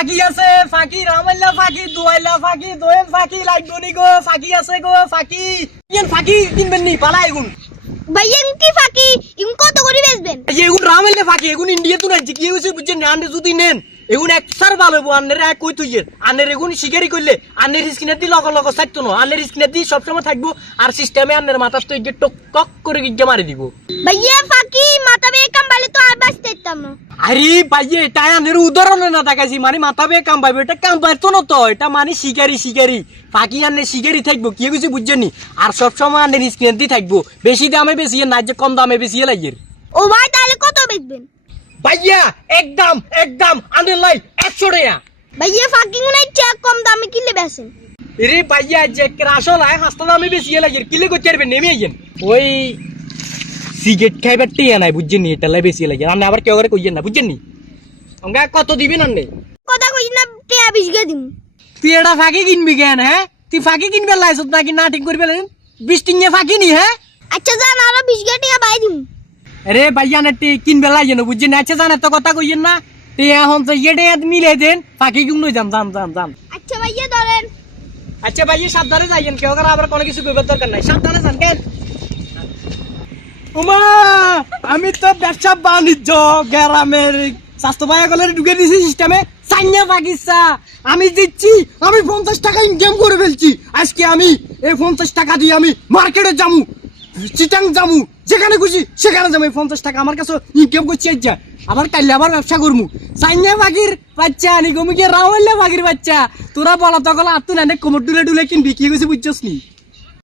ফাঁকি আছে ফাঁকি রামাল্লা ফাঁকি দোয়াইলা ফাঁকি দোয়েল ফাঁকি লাইটনি গো ফাঁকি আছে গো ফাঁকি। ইয়েন ফাঁকি কিনবেন নি পালা এগুন। ভাইয়া কি ফাঁকি? এগুন কত করে বেচবেন? এই এগুন রামাল্লা ফাঁকি এগুন ইন্ডিয়া তো নাই কি হয়েছে বুঝছেন না? আন্ডে যদি নেন এগুন একসার ভালো হব আন্নের এক কই তুইয়ের আন্নের এগুন শিকারি করলে আন্নের স্কিনে দি লগ লগ থাকতো না আন্নের স্কিনে দি সবসময় থাকব আর সিস্টেমে আন্নের মাথা তো গিয়ে টক টক করে গিয়ে মারি দিব। ভাইয়া ফাঁকি মাথা বেয়ে কামবালে তো আর বাঁচতে পারতাম না আরে ভাইয়ে এটা আনের উদাহরণ না দেখাইছি মানে মাথা বেয়ে কাম পাইবে এটা কাম পাইতো না তো এটা মানে শিকারি শিকারি। ফাঁকি আনে শিকারি থাকব কি কিছু বুঝছেনি আর সবসময় আনের স্ক্রিন দিয়ে থাকব বেশি দামে বেশি না যে কম দামে বেশি লাগের ও ভাই তাহলে কত বেচবেন? ভাইয়া একদম একদম আনের লাই একশো টাকা। ভাইয়া ফাঁকি গুনাই চেক কম দামে কিনলে বেচেন। রে ভাইয়া যে হাসতা দামে বেশি কিলে করতে নেমে আইয়েন। ওই সিগারেট খাইবার টিয়া নাই বুঝছেন এটা লাই বেশি লাগে। আপনি আবার কেউ করে কইয়েন না বুঝছেন নি? আমরা কত দিবেন আন্নে কথা কই না টেয়া বিশ গে দিম। তুই এটা ফাঁকি কিনবি কেন হ্যাঁ? তুই ফাঁকি কিনবে লাইছত নাকি নাটিং করবে বিশ টিঙে ফাঁকি নি হ্যাঁ? আচ্ছা জান আরও বিশ গে টেয়া বাই দিম। আরে ভাইয়া না টি কিনবে লাইছেন বুঝছেন আচ্ছা জানে তো কথা কইয়েন না। তুই এখন তো ইয়ে মিলে দেন ফাঁকি কিনো যাম যাম যাম যাম। আচ্ছা ভাইয়া ধরেন। আচ্ছা ভাইয়া সাবধানে যাইয়েন কেউ আবার কোনো কিছু করবার দরকার নাই। সাবধানে যান কেন? উমা, আমি তো ব্যবসা বাণিজ্য, গ্রামের স্বাস্থ্য ঢুকে সিস্টেমে পাকিস্তা আমি দিচ্ছি, আমি পঞ্চাশ টাকা ইনকাম করে ফেলছি। আজকে আমি এই পঞ্চাশ টাকা দিয়ে আমি মার্কেটে যাব, চিটাং যাব, যেখানে খুশি সেখানে যাব। এই পঞ্চাশ টাকা আমার কাছে ইনকাম করছি আজ্জা আবার কাইলে আবার ব্যবসা করব। সাইনা পাখির বাচ্চা নি গমি গিয়ে রাওয়াল্লা পাখির বাচ্চা। তোরা বলা, তখন আর তুই না কোমর ডুলে ডুলে কিনবি, কি গেছে বুঝছস নি